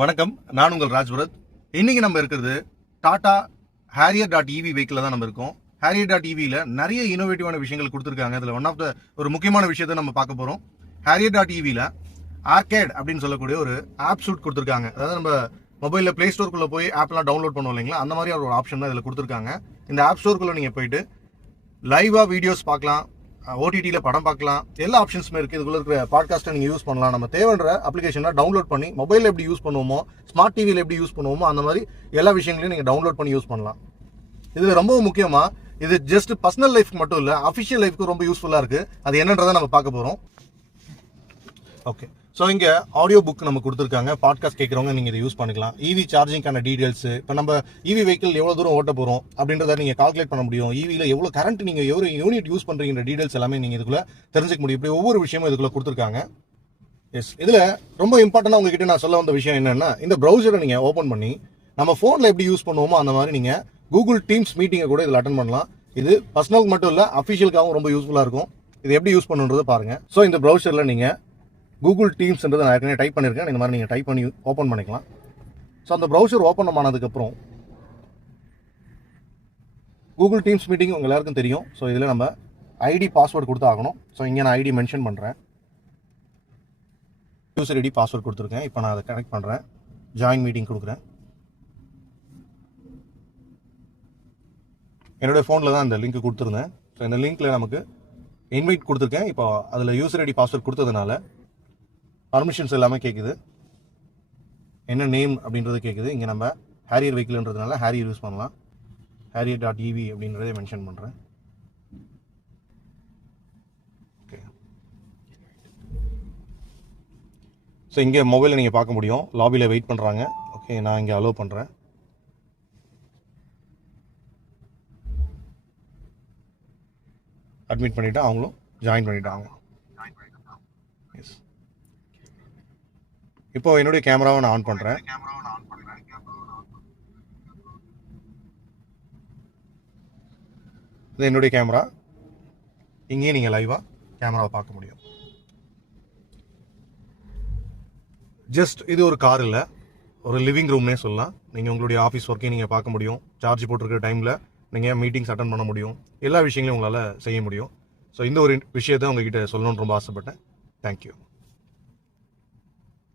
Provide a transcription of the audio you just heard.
வணக்கம், நான் உங்கள் ராஜ்பரத். இன்னைக்கு நம்ம இருக்கிறது டாடா Harrier.ev வெஹிக்கிள் தான் நம்ம இருக்கோம். Harrier.ev-ல நிறைய இனோவேட்டிவான விஷயங்கள் கொடுத்துருக்காங்க. அதில் ஒன் ஆஃப் த ஒரு முக்கியமான விஷயத்தை நம்ம பார்க்க போகிறோம். Harrier.ev-ல ஆர்கேட் அப்படின்னு சொல்லக்கூடிய ஒரு ஆப் சூட் கொடுத்துருக்காங்க. அதாவது நம்ம மொபைலில் ப்ளே ஸ்டோருக்குள்ளே போய் ஆப்லாம் டவுன்லோட் பண்ணுவோம் இல்லைங்களா, அந்த மாதிரி ஒரு ஆப்ஷன் தான் இதில் கொடுத்துருக்காங்க. இந்த ஆப் ஸ்டோருக்குள்ளே நீங்கள் போயிட்டு லைவாக வீடியோஸ் பார்க்கலாம், ஓடிடியில் படம் பார்க்கலாம், எல்லா ஆப்ஷன்ஸுமே இருக்குது. இதுக்குள்ள இருக்கிற பாட்காஸ்ட்டை நீங்கள் யூஸ் பண்ணலாம். நம்ம தேவைன்ற அப்ளிகேஷனை டவுன்லோட் பண்ணி மொபைலில் எப்படி யூஸ் பண்ணுவோமோ, ஸ்மார்ட் டிவியில் எப்படி யூஸ் பண்ணுவோமோ, அந்த மாதிரி எல்லா விஷயங்களையும் நீங்கள் டவுன்லோட் பண்ணி யூஸ் பண்ணலாம். இதில் ரொம்ப முக்கியமாக இது ஜஸ்ட் பர்சனல் லைஃப்க்கு மட்டும் இல்லை, அஃபிஷியல் லைஃப்க்கு ரொம்ப யூஸ்ஃபுல்லாக இருக்குது. அது என்னன்றதை நம்ம பார்க்க போகிறோம். ஓகே, ஸோ இங்கே ஆடியோ புக் நம்ம கொடுத்துருக்காங்க. பாட்காஸ்ட் கேட்குறவங்க நீங்கள் இதை யூஸ் பண்ணிக்கலாம். இவி சார்ஜிங்கான டீடைல்ஸு, இப்போ நம்ம இவி வெஹிக்கிள் எவ்வளோ தூரம் ஓட்ட போகிறோம் அப்படின்றத நீங்கள் கால்குலேட் பண்ண முடியும். இவியில் எவ்வளோ கரண்ட் நீங்கள் எவ்வளோ யூனிட் யூஸ் பண்ணுறீங்கிற டீடைல்ஸ் எல்லாமே நீங்கள் இதுக்குள்ளே தெரிஞ்சிக்க முடியும். இப்படி ஒவ்வொரு விஷயமும் இதுக்குள்ளே கொடுத்துருக்காங்க. எஸ், இதில் ரொம்ப இம்பார்ட்டண்டாக உங்ககிட்ட நான் சொல்ல வந்த விஷயம் என்னென்னா, இந்த ப்ரௌசரை நீங்கள் ஓப்பன் பண்ணி நம்ம ஃபோனில் எப்படி யூஸ் பண்ணுவோமோ அந்த மாதிரி நீங்கள் கூகுள் டீம்ஸ் மீட்டிங்கை கூட இதில் அட்டன் பண்ணலாம். இது பர்சனலுக்கு மட்டும் இல்லை, அஃபிஷியலுக்காகவும் ரொம்ப யூஸ்ஃபுல்லாக இருக்கும். இது எப்படி யூஸ் பண்ணுன்றதை பாருங்கள். ஸோ இந்த ப்ரௌசரில் நீங்கள் கூகுள் டீம்ஸ்ன்றதை நான் ஏற்கனவே டைப் பண்ணியிருக்கேன். இந்த மாதிரி நீங்கள் டைப் பண்ணி ஓப்பன் பண்ணிக்கலாம். ஸோ அந்த ப்ரௌசர் ஓப்பன் ஆனதுக்கப்புறம் கூகுள் டீம்ஸ் மீட்டிங் உங்கள் எல்லாருக்கும் தெரியும். ஸோ இதில் நம்ம ஐடி பாஸ்வேர்டு கொடுத்து ஆகணும். ஸோ இங்கே நான் ஐடி மென்ஷன் பண்ணுறேன். யூசர் ஐடி பாஸ்வேர்டு கொடுத்துருக்கேன். இப்போ நான் அதை கனெக்ட் பண்ணுறேன். ஜாயின் மீட்டிங் கொடுக்குறேன். என்னுடைய ஃபோனில் தான் இந்த லிங்க் கொடுத்துருந்தேன். ஸோ இந்த லிங்க்கில் நமக்கு இன்வைட் கொடுத்துருக்கேன். இப்போ அதில் யூசர் ஐடி பாஸ்வேர்டு கொடுத்ததுனால பர்மிஷன்ஸ் எல்லாமே கேட்குது. என்ன நேம் அப்படின்றது கேட்குது. இங்கே நம்ம ஹேரியர் வெஹிக்கிள்ன்றதுனால ஹேரியர் யூஸ் பண்ணலாம். Harrier.ev அப்படின்றதே மென்ஷன் பண்ணுறேன். ஓகே, ஸோ இங்கே மொபைலில் நீங்கள் பார்க்க முடியும். லாபியில் வெயிட் பண்ணுறாங்க. ஓகே, நான் இங்கே அலோவ் பண்ணுறேன். அட்மிட் பண்ணிவிட்டு அவங்களும் ஜாயின் பண்ணிவிட்டாங்க. எஸ், இப்போ என்னுடைய கேமராவை நான் ஆன் பண்ணுறேன். இது என்னுடைய கேமரா. இங்கேயும் நீங்கள் லைவாக கேமராவை பார்க்க முடியும். ஜஸ்ட் இது ஒரு கார் இல்லை, ஒரு லிவிங் ரூம்னே சொல்லலாம். நீங்கள் உங்களுடைய ஆஃபீஸ் ஒர்க்கையும் நீங்கள் பார்க்க முடியும். சார்ஜ் போட்டிருக்கிற டைமில் நீங்கள் மீட்டிங்ஸ் அட்டன் பண்ண முடியும். எல்லா விஷயங்களையும் உங்களால் செய்ய முடியும். ஸோ இந்த ஒரு விஷயத்தை உங்ககிட்ட சொல்லணும்னு ரொம்ப ஆசைப்பட்டேன். தேங்க்யூ.